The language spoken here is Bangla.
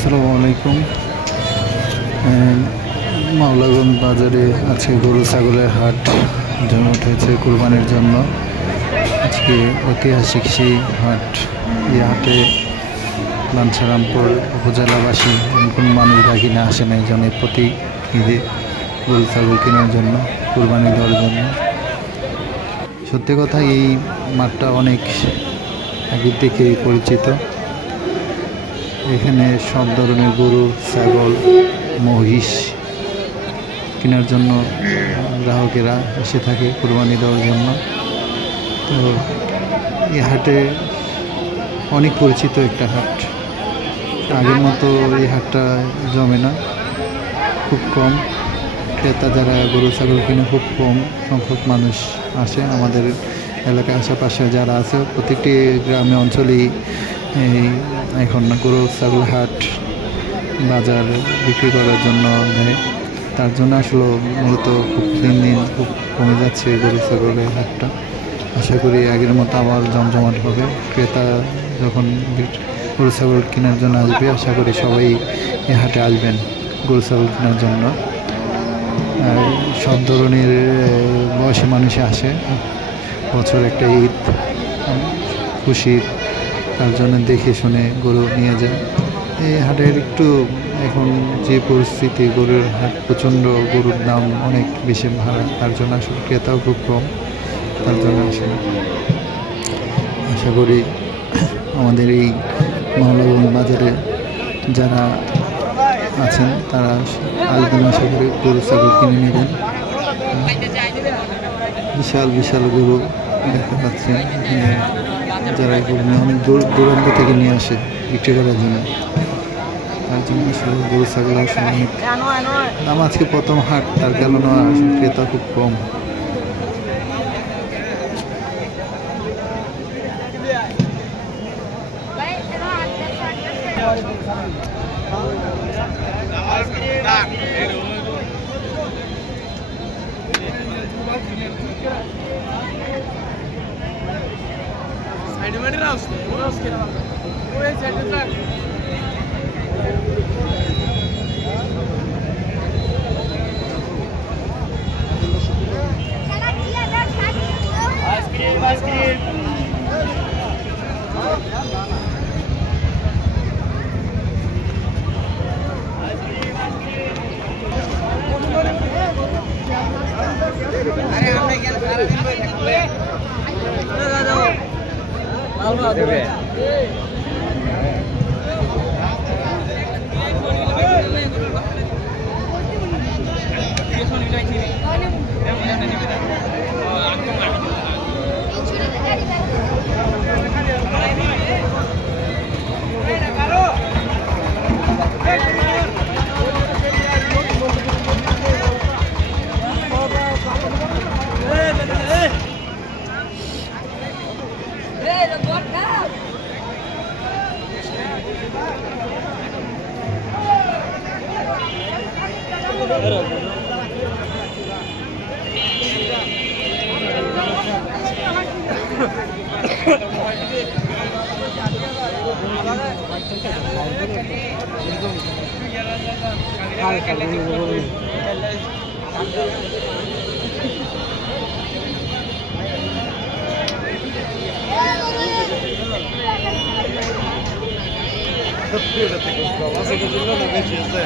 আসসালামু আলাইকুম। মাওলাগঞ্জ বাজারে আজকে গরু ছাগলের হাট জমে উঠেছে কুরবানির জন্য। আজকে ঐতিহাসিক সেই হাট। এই হাটে লাঞ্ছারামপুর উপজেলাবাসী কোন মানুষ কিনে আসে না, এই জন্য প্রতি ঈদে গরু ছাগল কেনার জন্য, কুরবানি দেওয়ার জন্য। সত্যি কথা, এই মাঠটা অনেক আগের থেকেই পরিচিত। এখানে সব ধরনের গরু, ছাগল, মহিষ কেনার জন্য গ্রাহকেরা এসে থাকে কুরবানি দেওয়ার জন্য। তো এই হাটে অনেক পরিচিত একটা হাট। আগের মতো এই হাটটা জমে না, খুব কম ক্রেতা যারা গরু ছাগল কিনে খুব কম সংখ্যক মানুষ আসে। আমাদের এলাকার আশেপাশে যারা আছে প্রত্যেকটি গ্রামে অঞ্চলেই এখন গরু ছাগল হাট বাজার বিক্রি করার জন্য দেয়। তার জন্য আসলে মূলত খুব দিন দিন খুব কমে যাচ্ছে গরু ছাগলের হাটটা। আশা করি আগের মতো আবার জমজমাট হবে। ক্রেতা যখন গরু ছাগল কেনার জন্য আসবে, আশা করি সবাই এই হাটে আসবেন গরু ছাগল কেনার জন্য। সব ধরনের বয়সী মানুষ আসে। বছর একটা ঈদ, খুশির, তার জন্য দেখে শুনে গরু নিয়ে যায়। এই হাটের একটু এখন যে পরিস্থিতি, গরুর হাট প্রচণ্ড, গরুর দাম অনেক বেশি ভাড়া, তার জন্য আসলে ক্রেতাও খুব কম, তার জন্য আসলে আশা করি আমাদের এই মাওলাগঞ্জ বাজারে যারা আছেন তারা আসবেন, আশা করি গরু ছাগল কিনে নেবেন। বিশাল বিশাল গরু দেখা যাচ্ছে, যারা গরু অনেক দূর দূরান্ত থেকে নিয়ে আসে বিক্রি করার জন্য। তার জন্য আসলে গরু ছাগল আসলে অনেক দাম। আজকে প্রথম হাট, তার কারণে ক্রেতা খুব কম। Só porque eu já tenho que escovar, você continua na mente, José?